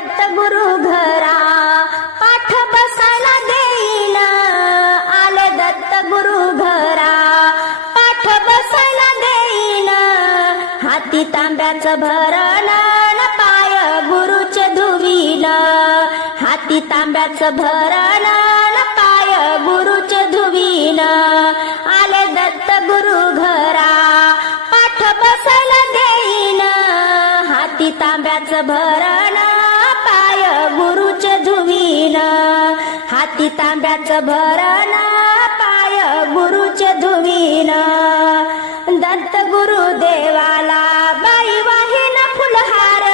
दत्त गुरु घरा पाठ बसायला देईन. आले दत्तगुरु घरा पाठ बसायला देईन. हाती तांब्याचं भरण पाय गुरुचे धुवीन. हाती तांब्याचं भरण पाय गुरुचे धुवीन. आले दत्तगुरु घरा पाठ बसायला देईन. हाती तांब्याचं भरण हाती तांब्याचं भरण पाय गुरुचे धुवीन. दत्त गुरु देवाला बाई वाहिन फुलहार.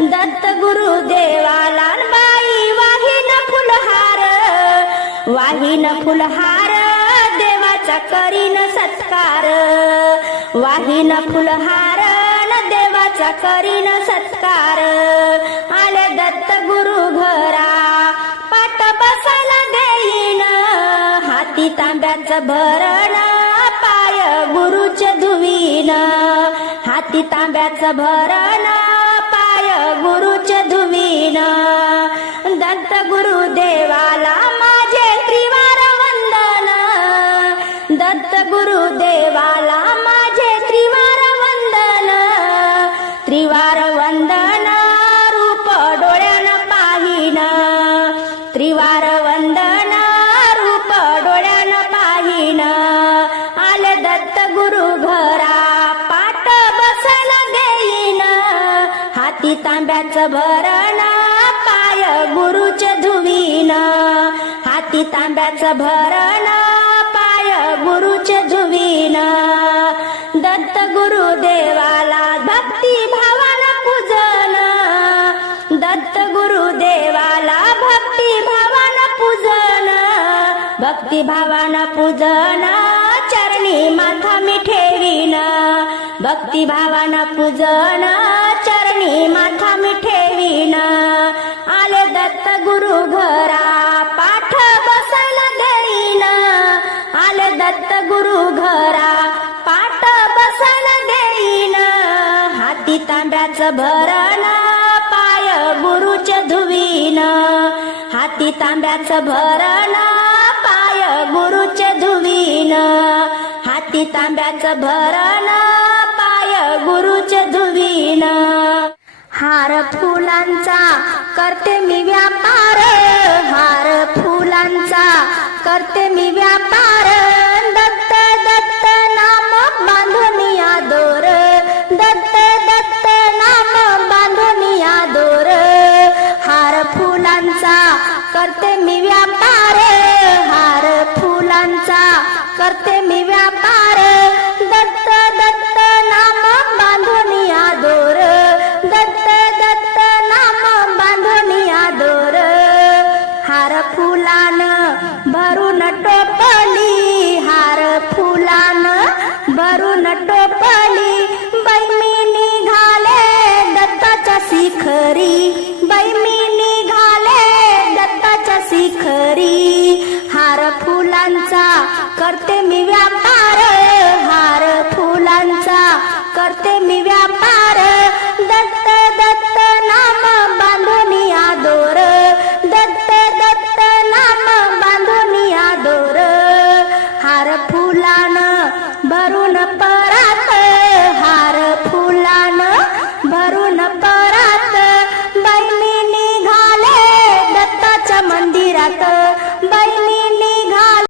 दत्त गुरु देवाला बाई वाहिन फुलहार. वाहिन फुलहार देवाचा करीन सत्कार. वाहिन फुलहार देवाचा करीन सत्कार. हाती भरणा पाय गुरुचे धुवीन हाती तांब्याचा भरणा पाय गुरुचे धुवीन दत्त गुरु देवाला माझे त्रिवार वंदन. दत्त गुरु देवाला माझे त्रिवार वंदन. त्रिवार वंदन रूप डोळ्यानं पाहिन. त्रिवार आणि तांब्याचं भरण पाय गुरुचे धुवीन. हाती तांब्याचं भरण पाय गुरुचे धुवीन. दत्त गुरु देवाला भक्ती भावाला पूजन. दत्त गुरु देवाला भक्ती भावाला पूजन. भक्ती भावानं पूजन चरणी माथा मी ठेवीन भक्ती भावानं पूजन चरणी माथा मी ठेवीन आले दत्त गुरु घरा पाठ बसायला देईन आले दत्त गुरु घरा पाठ बसायला देईन हाती तांब्याचं भरण पाय गुरुचे धुवीन. हाती तांब्याचं भरण पाय गुरुचे धुवीन. हाती तांब्याचं भरण हार फुलांचा करते मी व्यापार हार फुलांचा करते मी व्यापार. दत्त दत्त नाम बांधुनिया दोर दत्त दत्त नाम बांधुनिया दोर. हार फुलांचा करते मी व्यापार हार फुलांचा करते मी व्यापार. फुलांचा. करते मी व्यापार हार फुलांचा. करते मी व्यापार दत्त दत्त नाम बांधुनिया दोर. दत्त दत्त नाम बांधुनिया दोर. हार फुलान भरून परात हार फुलान भरून परात. बैमी निघाले दत्ताच्या मंदिरात.